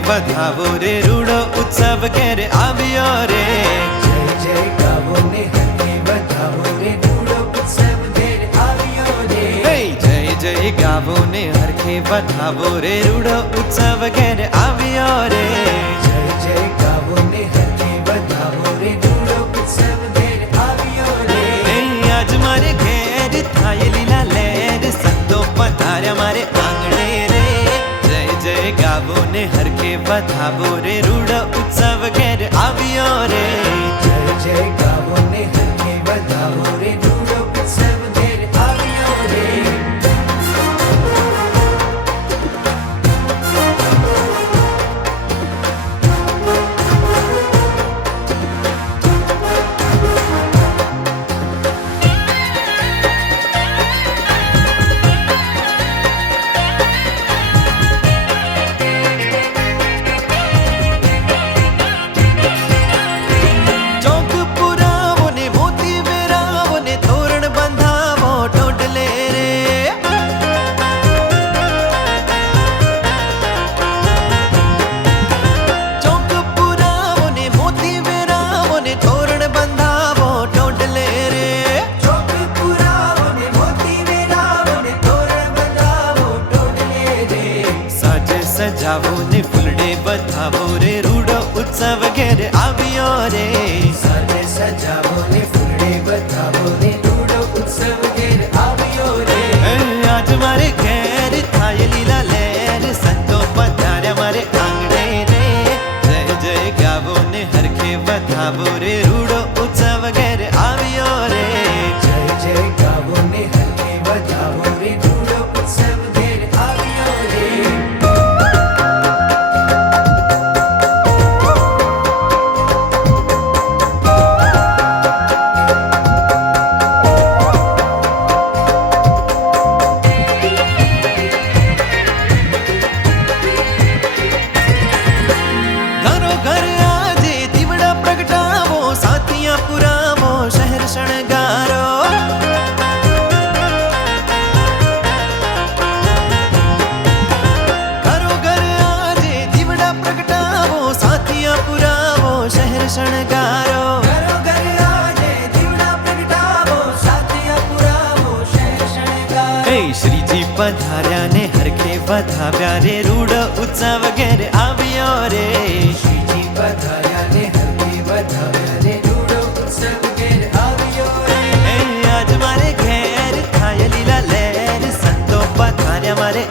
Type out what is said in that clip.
વધાવો રે રૂડો ઉત્સવ ઘેર આવ્યો રે. જય જય ગાવો ને હરખે વધાવો રે રૂડો ઉત્સવ ઘેર આવ્યો રે. જય જય ગાવો ને હરખે વધાવો રે રૂડો ઉત્સવ ઘેર આવ્યો રે. જય જય ગાવો ને હરખે વધાવો રે રૂડો ઉત્સવ ઘેર આવ્યો રે. આજ મારે ઘેર થાય લીલા લહેર સંતો પધાર્યા મારે આંગણે રે. જય જય ગાવો ને હરખે વધાવો રે રૂડો ઉત્સવ ઘેર આવ્યો રે. જય જય ગાવો ને હરખે વધાવો રે રૂડો ઉત્સવ ઘેર આવ્યો રે. ચોક પુરાવો ને મોતી વેરાવો ને તોરણ બંધાવો ટોડલે રે. ચોક પુરાવો ને મોતી વેરાવો ને તોરણ બંધાવો ટોડલે રે. ચોક પુરાવો ને મોતી વેરાવો ને તોરણ બંધાવો ટોડલે રે. સાજે સજાવો ને ફૂલડે બધાવો રે રૂડો ઉત્સવ ઘેર આવ્યો રે. સાજે સજાવો ને ફૂલડે બધાવો ને રૂડો ઉત્સવ ઘેર આવ્યો રે. આજ મારે ઘેર થાય લીલા લહેર સંતો પધાર્યા મારે આંગણે રે. જય જય ગાવો ને હરખે વધાવો રે રૂડો ઉત્સવ ઘેર આવ્યો રે. જય જય ગાવો ને હરખે વધાવો રે રૂડો ઉત્સવ ઘેર આવ્યો રે. ઘરો ઘર આજે દીવડા પ્રગટાવો સાથિયા પુરાવો શહેર શણગારો. ઘરો ઘર આજે દીવડા પ્રગટાવો સાથિયા પુરાવો શહેર શણગારો. ઘરો ઘર આજે દીવડા પ્રગટાવો સાથિયા પુરાવો શહેર શણગારો. શ્રીજી પધાર્યા ને હરખે વધાવ્યા રે રૂડો ઉત્સવ ઘેર આવ્યો રે. શ્રીજી પધાર્યા ને હરખે વધાવ્યા રે રૂડો ઉત્સવ ઘેર આવ્યો રે. આજ મારે ઘેર થાય લીલા લહેર સંતો પધાર્યા મારે